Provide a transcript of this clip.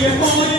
也不。